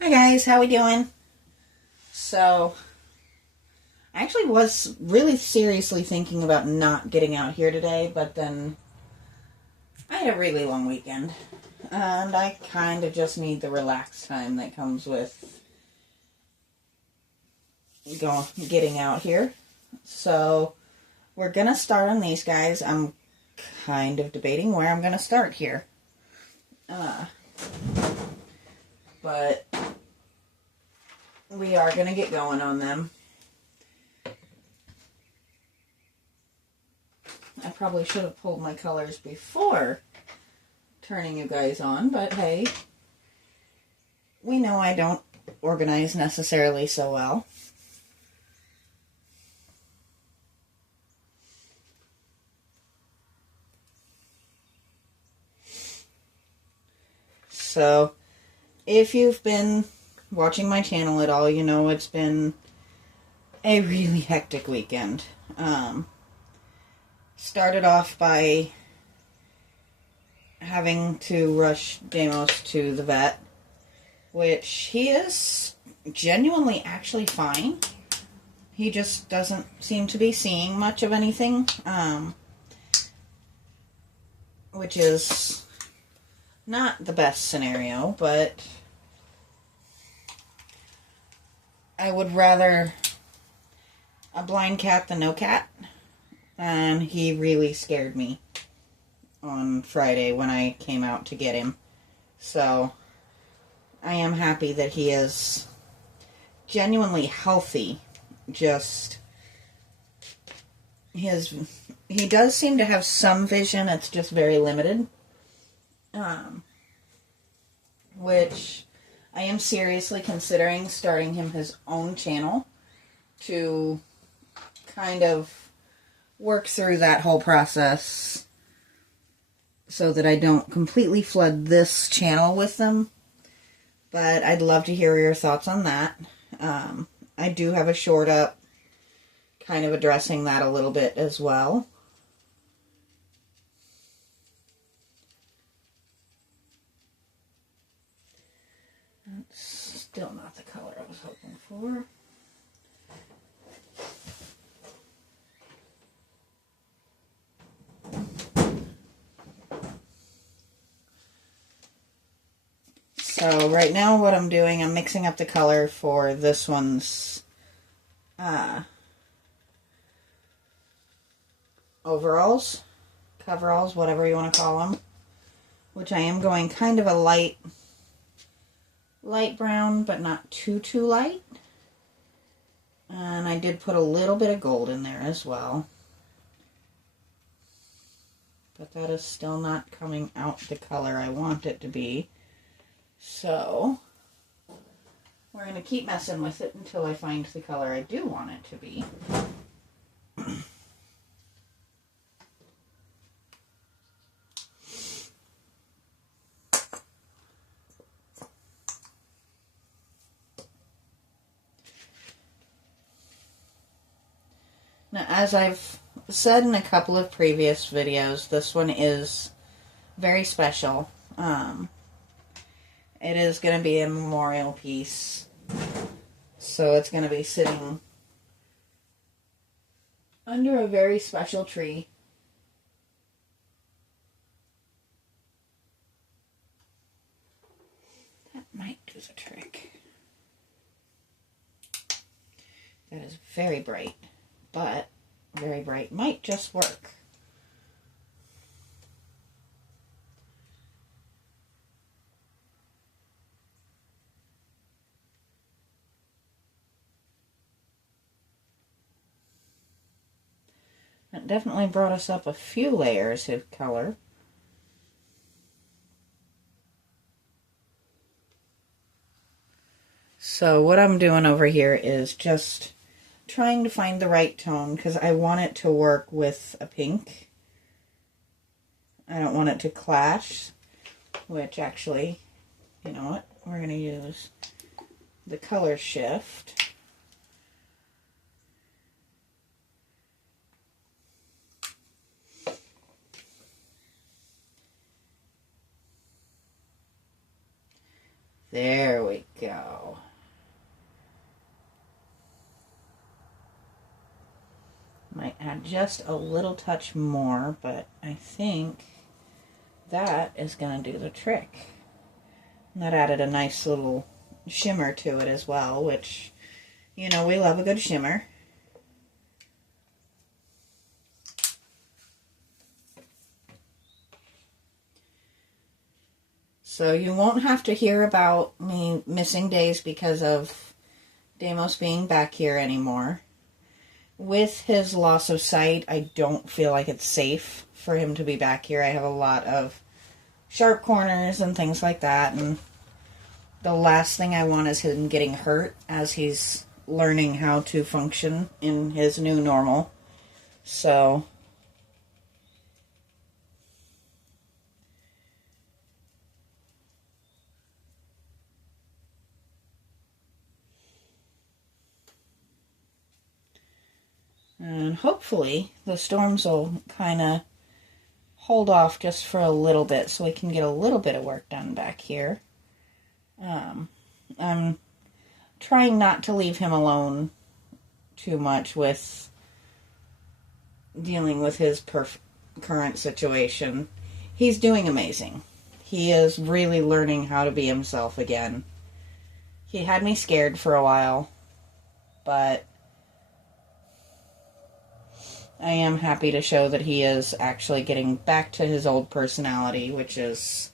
Hi guys, how we doing? So, I actually was really seriously thinking about not getting out here today, but then I had a really long weekend, and I kind of just need the relaxed time that comes with getting out here. So, we're gonna start on these guys. I'm kind of debating where I'm gonna start here. Uh, but we are gonna get going on them. I probably should have pulled my colors before turning you guys on, but hey, we know I don't organize necessarily so well. So, if you've been watching my channel at all, you know it's been a really hectic weekend. Started off by having to rush Deimos to the vet, which he is genuinely actually fine. He just doesn't seem to be seeing much of anything, which is not the best scenario, but I would rather a blind cat than no cat, and he really scared me on Friday when I came out to get him. So I am happy that he is genuinely healthy. Just he does seem to have some vision. It's just very limited. Which I am seriously considering starting him his own channel to kind of work through that whole process so that I don't completely flood this channel with them. But I'd love to hear your thoughts on that. I do have a short up kind of addressing that a little bit as well. That's still not the color I was hoping for. So right now what I'm doing, I'm mixing up the color for this one's overalls, coveralls, whatever you want to call them, which I am going kind of a light brown, but not too light. And I did put a little bit of gold in there as well. But that is still not coming out the color I want it to be. So we're going to keep messing with it until I find the color I do want it to be. Now, as I've said in a couple of previous videos, this one is very special. It is going to be a memorial piece. So it's going to be sitting under a very special tree. That might do the trick. That is very bright, but very bright might just work. It definitely brought us up a few layers of color. So what I'm doing over here is just trying to find the right tone because I want it to work with a pink. I don't want it to clash, which actually, you know what, we're going to use the color shift. There we go. Might add just a little touch more, but I think that is going to do the trick. And that added a nice little shimmer to it as well, which, you know, we love a good shimmer. So you won't have to hear about me missing days because of Deimos being back here anymore. With his loss of sight, I don't feel like it's safe for him to be back here. I have a lot of sharp corners and things like that, and the last thing I want is him getting hurt as he's learning how to function in his new normal. So and hopefully the storms will kind of hold off just for a little bit so we can get a little bit of work done back here. I'm trying not to leave him alone too much with dealing with his current situation. He's doing amazing. He is really learning how to be himself again. He had me scared for a while, but I am happy to show that he is actually getting back to his old personality, which is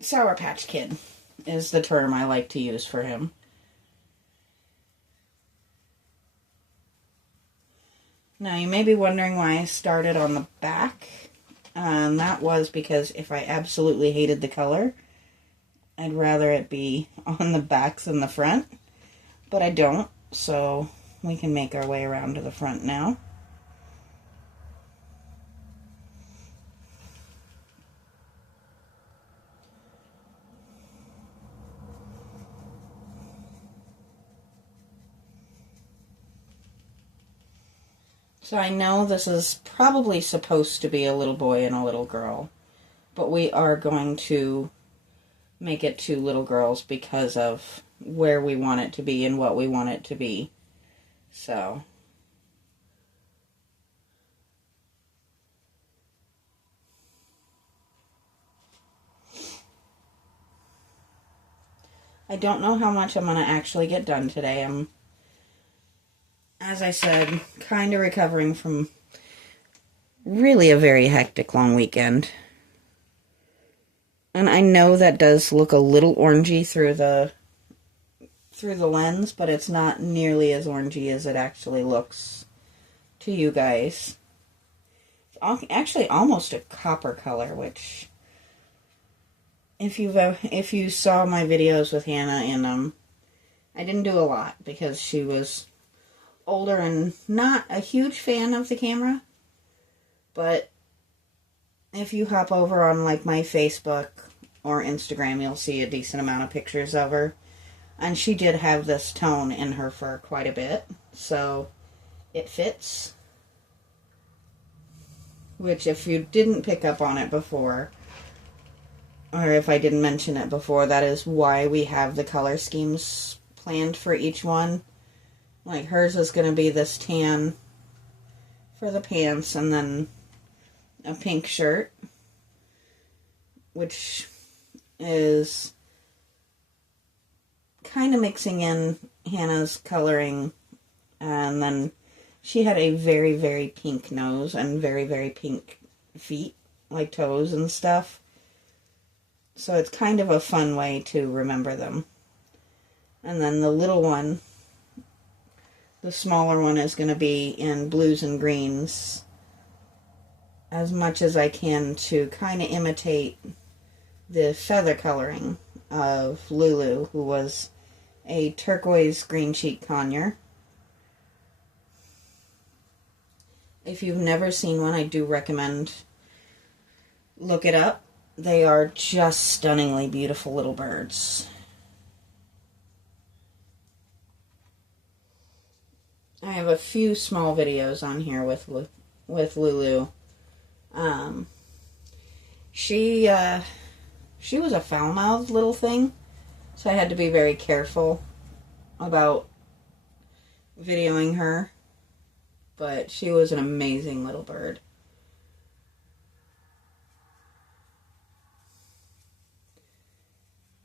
Sour Patch Kid, is the term I like to use for him. Now, you may be wondering why I started on the back. That was because if I absolutely hated the color, I'd rather it be on the backs than the front. But I don't, so we can make our way around to the front now. So I know this is probably supposed to be a little boy and a little girl, but we are going to make it two little girls because of where we want it to be and what we want it to be. So I don't know how much I'm going to actually get done today. I'm, as I said, kind of recovering from really a very hectic long weekend. And I know that does look a little orangey through the lens, but it's not nearly as orangey as it actually looks to you guys. It's actually almost a copper color, which if you saw my videos with Hannah in them, I didn't do a lot because she was older and not a huge fan of the camera. But if you hop over on like my Facebook or Instagram, you'll see a decent amount of pictures of her. And she did have this tone in her fur quite a bit, so it fits. Which, if you didn't pick up on it before, or if I didn't mention it before, that is why we have the color schemes planned for each one. Like, hers is going to be this tan for the pants, and then a pink shirt, which is kind of mixing in Hannah's coloring. And then she had a very, very pink nose and very, very pink feet, like toes and stuff. So it's kind of a fun way to remember them. And then the little one, the smaller one, is going to be in blues and greens, as much as I can to kind of imitate the feather coloring of Lulu, who was a turquoise green cheek conure. If you've never seen one, I do recommend look it up. They are just stunningly beautiful little birds. I have a few small videos on here with Lulu. She She was a foul-mouthed little thing, so I had to be very careful about videoing her. But she was an amazing little bird.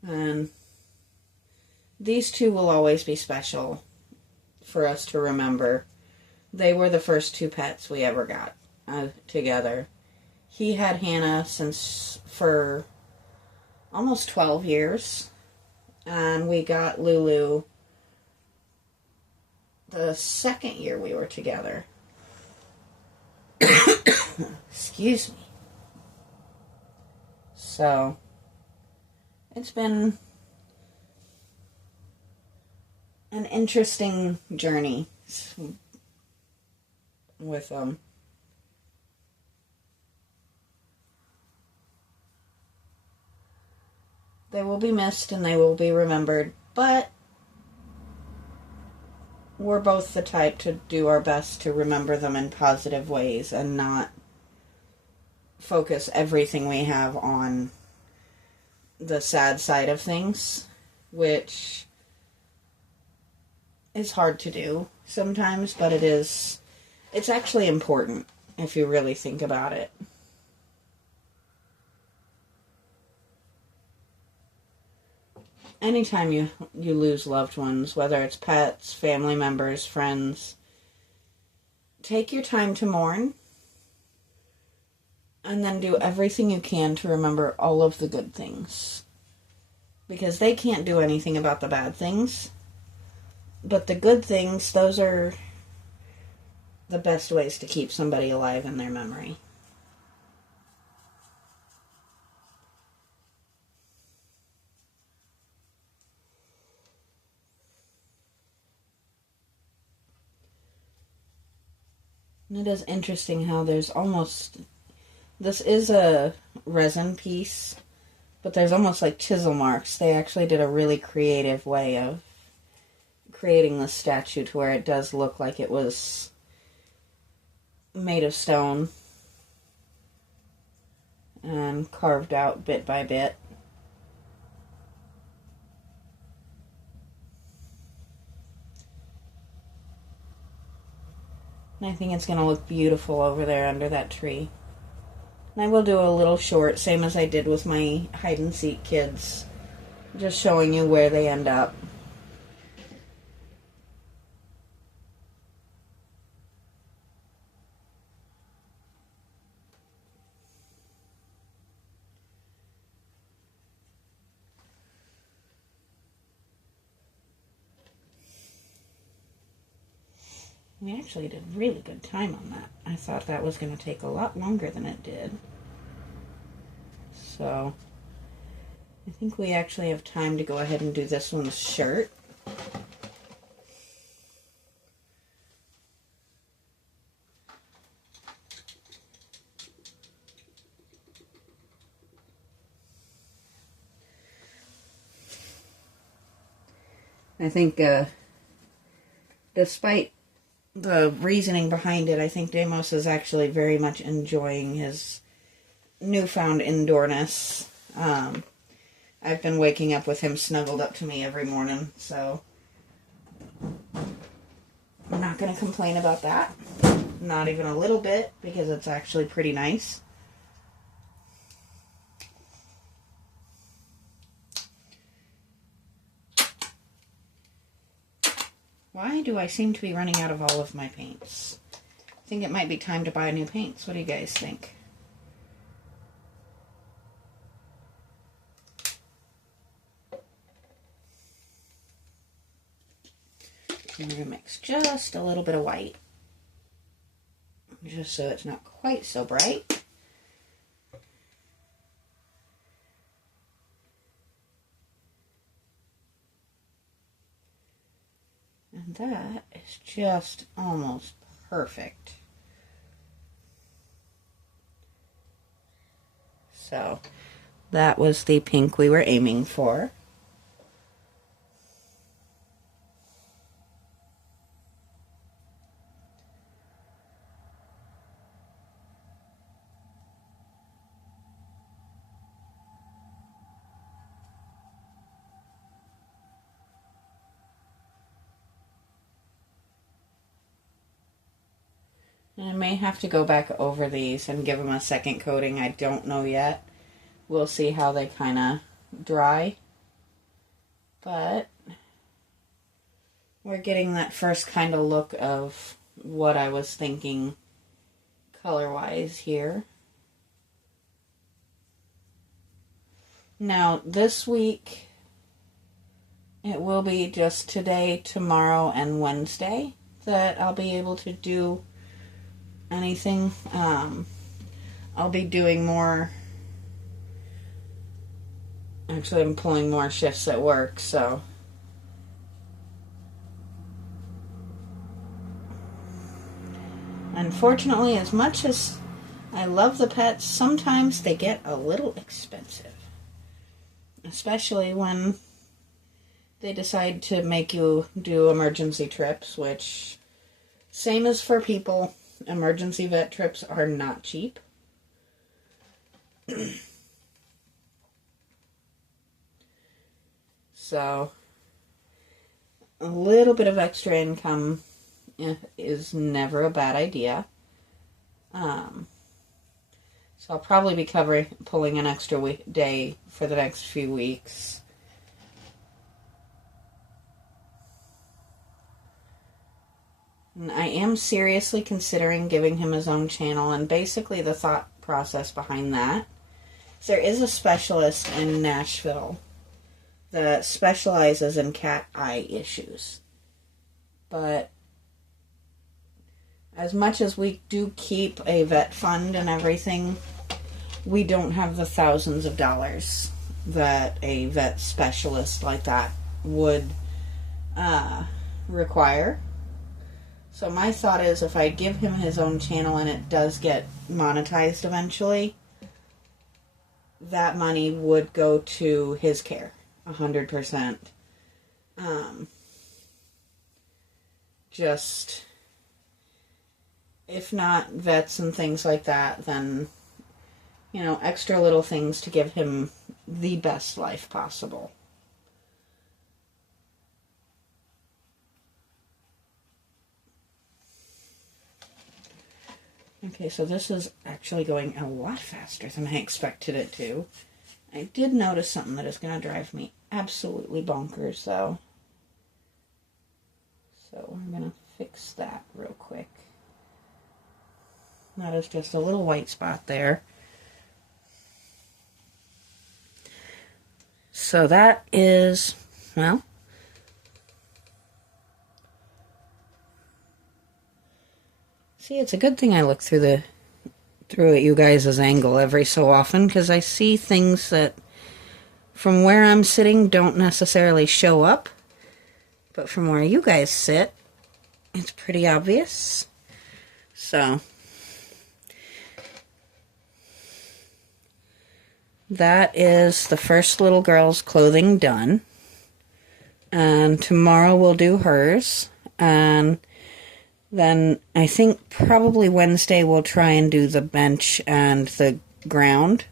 And these two will always be special for us to remember. They were the first two pets we ever got together. He had Hannah for almost 12 years. And we got Lulu the second year we were together. Excuse me. So, it's been an interesting journey with them. They will be missed and they will be remembered, but we're both the type to do our best to remember them in positive ways and not focus everything we have on the sad side of things, which is hard to do sometimes, but it's actually important if you really think about it. Anytime you lose loved ones, whether it's pets, family members, friends, take your time to mourn and then do everything you can to remember all of the good things. Because they can't do anything about the bad things. But the good things, those are the best ways to keep somebody alive in their memory. And it is interesting how there's almost... This is a resin piece, but there's almost like chisel marks. They actually did a really creative way of creating this statue to where it does look like it was made of stone and carved out bit by bit. And I think it's going to look beautiful over there under that tree. And I will do a little short, same as I did with my hide-and-seek kids, just showing you where they end up. We actually did really good time on that. I thought that was going to take a lot longer than it did. So, I think we actually have time to go ahead and do this one's shirt. I think, despite the reasoning behind it, I think Deimos is actually very much enjoying his newfound indoorness. I've been waking up with him snuggled up to me every morning, so I'm not going to complain about that. Not even a little bit, because it's actually pretty nice. Why do I seem to be running out of all of my paints? I think it might be time to buy new paints. What do you guys think? I'm going to mix just a little bit of white, just so it's not quite so bright. And that is just almost perfect. So, that was the pink we were aiming for. I may have to go back over these and give them a second coating. I don't know yet. We'll see how they kind of dry. But we're getting that first kind of look of what I was thinking color-wise here. Now, this week, it will be just today, tomorrow, and Wednesday that I'll be able to do anything. I'll be doing more. Actually, I'm pulling more shifts at work, so. Unfortunately, as much as I love the pets, sometimes they get a little expensive. Especially when they decide to make you do emergency trips, which, same as for people, emergency vet trips are not cheap. So, a little bit of extra income is never a bad idea. So I'll probably be pulling an extra day for the next few weeks. And I am seriously considering giving him his own channel, and basically the thought process behind that is there is a specialist in Nashville that specializes in cat eye issues. But as much as we do keep a vet fund and everything, we don't have the thousands of dollars that a vet specialist like that would require. So my thought is, if I give him his own channel and it does get monetized eventually, that money would go to his care, 100%. Just, if not vets and things like that, then, you know, extra little things to give him the best life possible. Okay, so this is actually going a lot faster than I expected it to. I did notice something that is going to drive me absolutely bonkers, though. So I'm going to fix that real quick. That is just a little white spot there. So that is, well, see, it's a good thing I look through at you guys' angle every so often, because I see things that from where I'm sitting don't necessarily show up, but from where you guys sit, it's pretty obvious. So that is the first little girl's clothing done. And tomorrow we'll do hers. And then I think probably Wednesday we'll try and do the bench and the ground.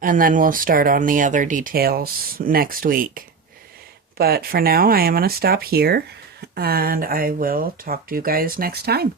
And then we'll start on the other details next week. But for now, I am going to stop here. And I will talk to you guys next time.